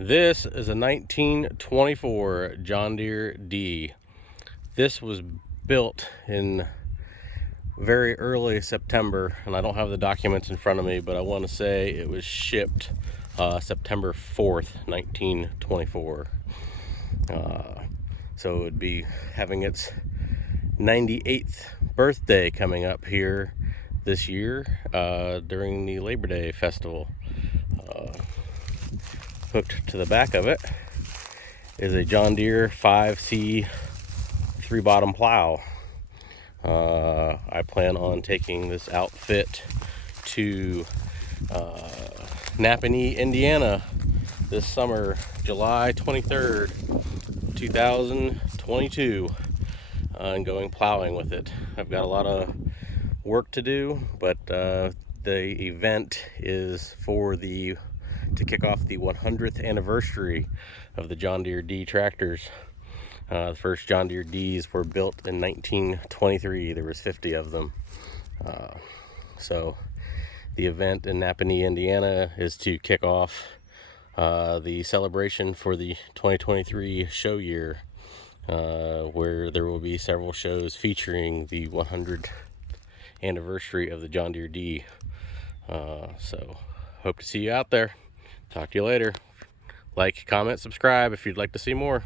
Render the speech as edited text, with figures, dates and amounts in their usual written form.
This is a 1924 John Deere D. This was built in very early September, and I don't have the documents in front of me, but I want to say it was shipped September 4th, 1924. So it would be having its 98th birthday coming up here this year during the Labor Day festival. Hooked to the back of it is a John Deere 5C 3-bottom plow. I plan on taking this outfit to Napanee, Indiana this summer, July 23rd, 2022, and going plowing with it. I've got a lot of work to do, but the event is to kick off the 100th anniversary of the John Deere D tractors. The first John Deere Ds were built in 1923. There was 50 of them. So the event in Napanee, Indiana is to kick off the celebration for the 2023 show year, where there will be several shows featuring the 100th anniversary of the John Deere D. So hope to see you out there. Talk to you later. Like, comment, subscribe if you'd like to see more.